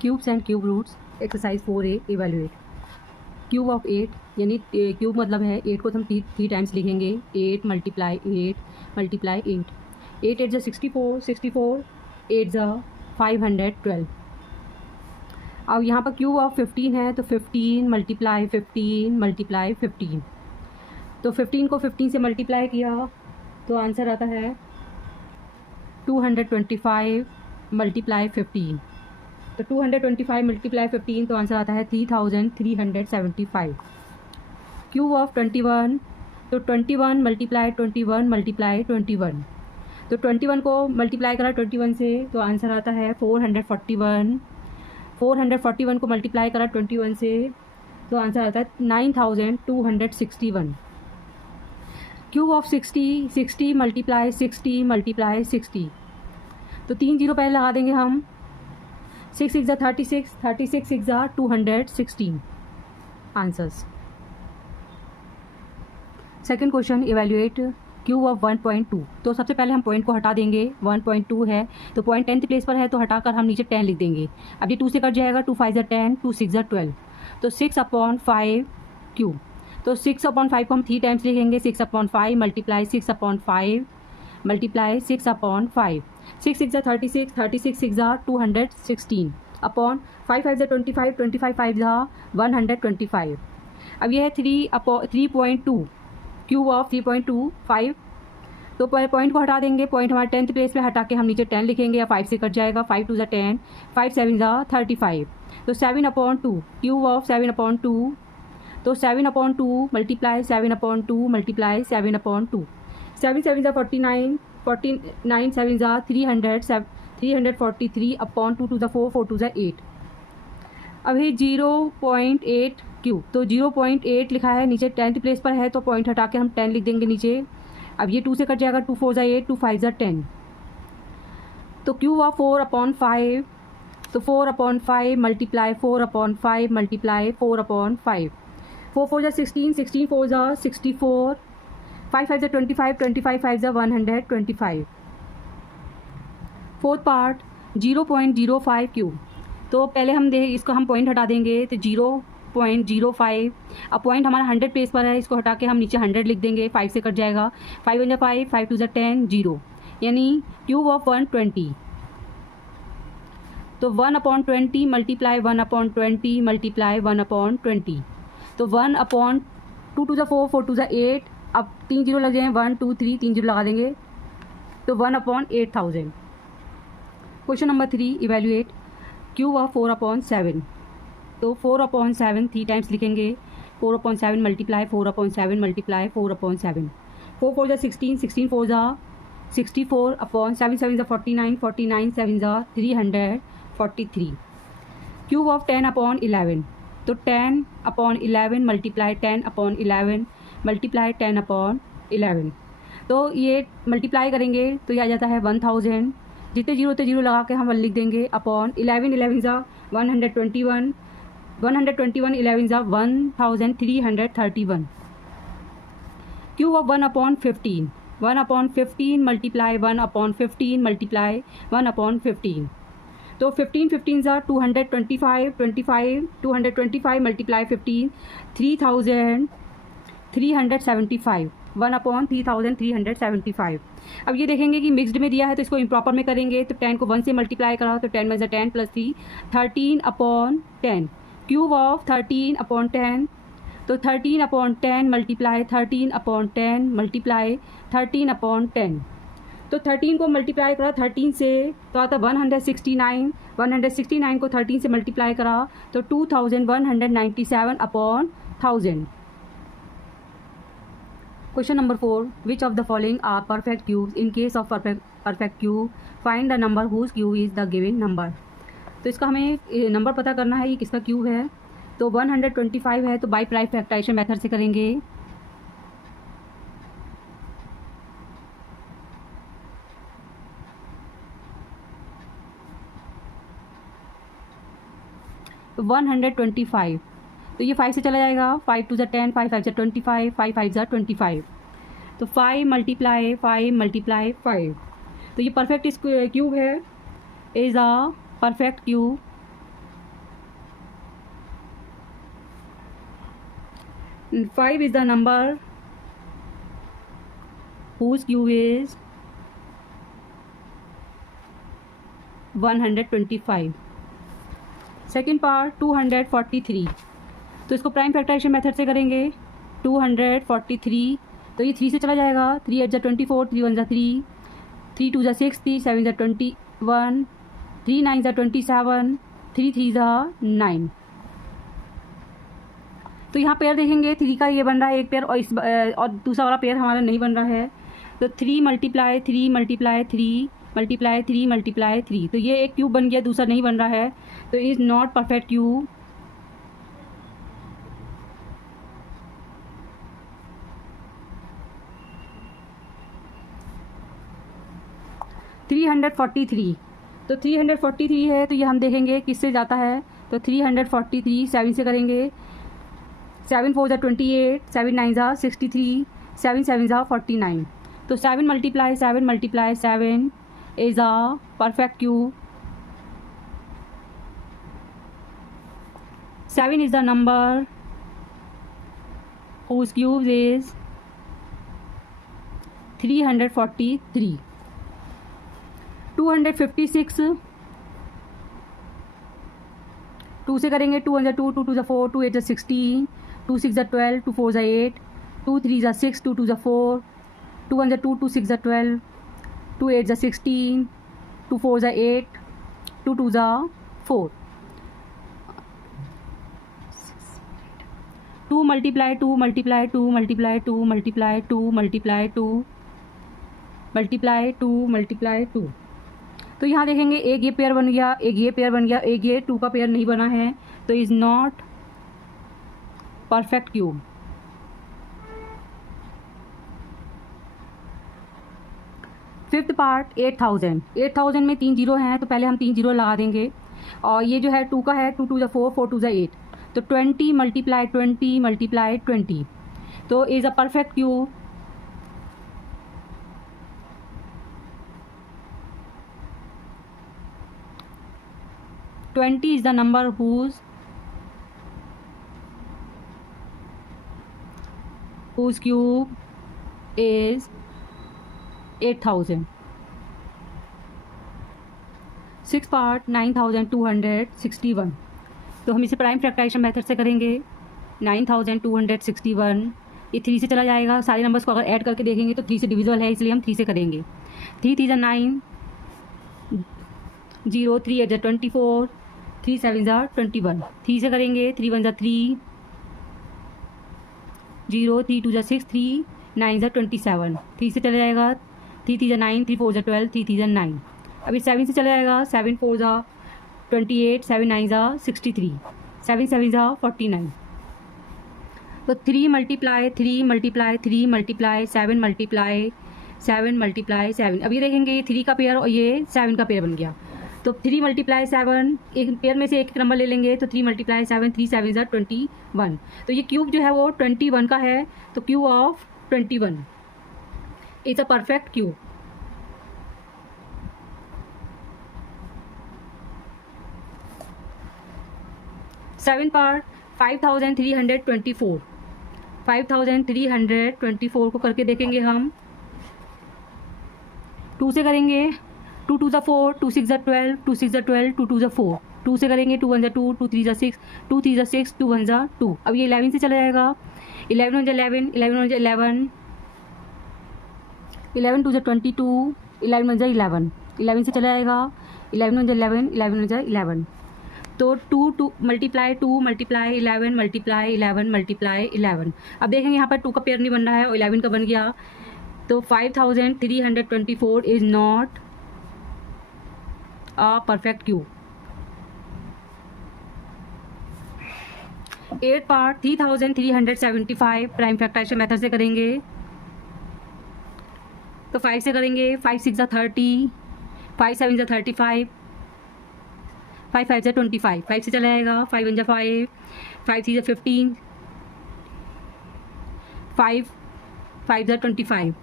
Cubes and cube roots exercise 4A evaluate. Cube of 8 यानी cube मतलब है 8 को हम 3 टाइम्स लिखेंगे। 8 मल्टीप्लाई 8 मल्टीप्लाई 8 8 8 64 64 8 512। अब यहाँ पर क्यूब ऑफ 15 है तो 15 मल्टीप्लाई 15 मल्टीप्लाई 15। तो 15 को 15 से मल्टीप्लाई किया तो आंसर आता है 225 मल्टीप्लाई 15। तो 225 मल्टीप्लाई 15 तो आंसर आता है 3375। क्यूब ऑफ 21 तो 21 मल्टीप्लाई 21 मल्टीप्लाई 21। तो 21 को मल्टीप्लाई करा 21 से तो आंसर आता है 441। 441 को मल्टीप्लाई करा 21 से तो आंसर आता है 9261। Cube of 60 60 multiply 60 multiply 60। तो 3 जीरो पहले लगा देंगे हम। 6 6 36 36 6 216 answers. Second question evaluate cube of 1.2। तो सबसे पहले हम पॉइंट को हटा देंगे। 1.2 है तो पॉइंट 10th प्लेस पर है तो हटाकर हम नीचे 10 लिख देंगे। अब ये 2 से कट जाएगा। 2 5 10 2 6 12। तो 6/5 क्यूब। तो 6/5 को हम 3 टाइम्स लिखेंगे। 6/5 मल्टीप्लाई 6/5 मल्टीप्लाई 6/5। 6 6 36 36 6 216 अपॉन 5 5 25 25 5 125। अब यह है 3.2 क्यूब ऑफ 3.25। तो पॉइंट को हटा देंगे। पॉइंट हमारे 10th प्लेस पे हटा के हम नीचे 10 लिखेंगे या 5 से कट जाएगा। 5 2 10 5 7 35। तो 7/2 क्यूब ऑफ 7/2। तो 7/2 मल्टीप्लाई 7/2 मल्टीप्लाई 7/2। 7 7 49 49 7 300 343 अपॉन 2 2 4 4 2 8। अभी 0.8 क्यूब। तो 0.8 लिखा है नीचे 10th प्लेस पर है तो पॉइंट हटा के हम 10 लिख देंगे नीचे। अब ये 2 से कट जाएगा। 2 4 8 2 5 10। तो क्यूब ऑफ 4/5। तो 4/5 multiply 4/5 multiply 4/5। 4 4 16 16 4 64 5 5 25 25 5 125। Fourth part 0.05 cube. तो पहले हम इसको हम पॉइंट हटा देंगे तो 0.05। अब पॉइंट हमारा 100 प्लेस पर है, इसको हटा के हम नीचे 100 लिख देंगे। 5 से कट जाएगा। 5 1 5 5 2 10 0 यानी क्यूब ऑफ 120। तो 1/20 मल्टीप्लाई 1/20 मल्टीप्लाई 1/20। तो 1/2 2 4 4 2 8। अब 3 जीरो लग जाएंगे। 1 2 3 3 जीरो लगा देंगे तो 1/8000। Question number 3 evaluate cube of 4/7। तो 4/7 3 टाइम्स लिखेंगे। 4/7 multiply 4/7 multiply 4/7। 4 4 16 16 4 64 upon 7 7 49 49 7 343। Cube of 10/11। तो 10/11 मल्टीप्लाई 10/11 मल्टीप्लाई 10/11। तो ये मल्टीप्लाई करेंगे तो ये आ जाता है 1000। जितने जीरो होते जीरो लगा के हम 1 लिख देंगे upon 11 11 121 121 11 1331। Cube of 1/15। 1/15 multiply 1/15 multiply 1/15। तो 15 15 225 25 225 मल्टीप्लाई 15 3375। 1/3375। अब ये देखेंगे कि मिक्स्ड में दिया है तो इसको इम्प्रॉपर में करेंगे। तो 10 को 1 से मल्टीप्लाई करा तो 10 में 10 + 3 13/10। Cube of 13/10। तो 13/10 मल्टीप्लाई 13/10 मल्टीप्लाई 13/10। तो 13 को मल्टीप्लाई करा 13 से तो आता 169। 169 को 13 से मल्टीप्लाई करा तो 2197/1000। Question number 4 which of the following are perfect cubes. In case of perfect cube find the number whose cube is the given number. तो इसका हमें नंबर पता करना है ये किसका क्यूब है। तो 125 है तो बाई प्राइम फैक्टराइजेशन मेथड से करेंगे। तो 125 तो ये 5 से चला जाएगा। 5 2 10 5 5 25 5 5 25। तो 5 मल्टीप्लाई 5 मल्टीप्लाई 5। तो ये परफेक्ट क्यूब है। Is a perfect cube 5 is the number whose cube is 125. Second part 243, तो इसको प्राइम फैक्टराइजेशन मेथड से करेंगे। 243, तो ये 3 से चला जाएगा। 3 8 24, 3 1 3, 3 2 6, 3 7 21, 3 9 27, 3 3 9। तो यहाँ पेयर देखेंगे, 3 का ये बन रहा है एक पेयर, और दूसरा वाला पेयर हमारा नहीं बन रहा है। तो 3 मल्टीप्लाई 3 मल्टीप्लाई 3 मल्टीप्लाई 3 मल्टीप्लाई 3, तो ये एक क्यूब बन गया, दूसरा नहीं बन रहा है, तो इज़ नॉट परफेक्ट क्यूब। तो 343 है, तो ये हम देखेंगे किससे जाता है। तो 343 7 से करेंगे। 7 4 28, 7 9 63, 7 7 49। तो 7 multiply 7 multiply 7 is a perfect cube. 7 is the number whose cube is 343. 256, 2 से करेंगे। 2 1 2, 2 2 4, 2 8 16, 2 6 12, 2 4 8, 2 3 6, 2 2 4, 2 1 2, 2 6 12, 2 8 16, 2 4 8, 2 2 4। 2 multiply 2 multiply 2 multiply 2 multiply 2 multiply 2 multiply 2 multiply 2। तो यहाँ देखेंगे एक ये पेयर बन गया, एक ये पेयर बन गया, एक ये 2 का पेयर नहीं बना है, तो is not perfect cube. Fifth part 8000 में 3 जीरो हैं, तो पहले हम 3 जीरो लगा देंगे। और ये जो है 2 का है, 2 2 4, 4 2 8, तो 20 मल्टीप्लाई 20 मल्टीप्लाई 20, तो is a perfect cube. Twenty is the number whose cube is 8000। Six part 9261, तो हम इसे प्राइम फैक्टराइजेशन मेथड से करेंगे। 9261, ये 3 से चला जाएगा। सारे नंबर्स को अगर ऐड करके देखेंगे तो 3 से डिविजिबल है, इसलिए हम 3 से करेंगे। 3 3 9, 0 3 8 24, 3 7 21, 3 से करेंगे। 3 1 3, 0 3 2 6, 3 9 27, 3 से चला जाएगा। 3 3 9, 3 4 12, 3 3 9। अभी 7 से चला जाएगा। 7 4 28, 7 9 63, 7 7 49। तो 3 multiply 3 multiply 3 multiply 7 multiply 7 multiply 7। अब ये देखेंगे ये 3 का पेयर और ये 7 का पेयर बन गया। तो 3 मल्टीप्लाई 7, एक पेयर में से एक नंबर ले लेंगे, तो 3 मल्टीप्लाई 7, 3 7 21। तो ये क्यूब जो है वो 21 का है, तो cube of 21 is a perfect cube. Seven part 5324, 5324 को करके देखेंगे हम। 2 से करेंगे। 2 2 4, 2 6 12, 2 6 12, 2 2 4, 2 से करेंगे। 2 1 2, 2 3 6, 2 3 6, 2 1 2। अब ये 11 से चला जाएगा। 11 1 11, 11 1 11, 11 2 22, 11 1 11, 11 से चला जाएगा। 11 1 11, 11 1 11। तो 2 मल्टीप्लाई 2 मल्टीप्लाई 11 मल्टीप्लाई 11 मल्टीप्लाई 11। अब देखेंगे यहाँ पर 2 का पेयर नहीं बन रहा है और 11 का बन गया। तो 5324 is not a perfect cube. 8 part 3375 prime factorization method से करेंगे। तो 5 से करेंगे। 5 6 30, 5 7 35, 5 5 25, 5 से चला जाएगा। 5 1 5, 5 3 15, 5 5 25,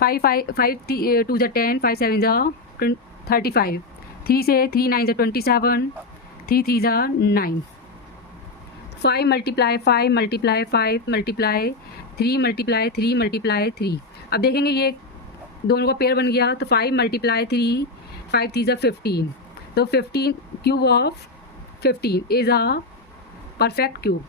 5 2 10, 5 7 35, 3 से 3 9 27, 3 3 9। 5 multiply 5 multiply 5 multiply 3 multiply 3 multiply 3। अब देखेंगे ये दोनों का पेयर बन गया, तो 5 मल्टीप्लाई 3, 5 3 15, तो 15 cube of 15 is a perfect cube.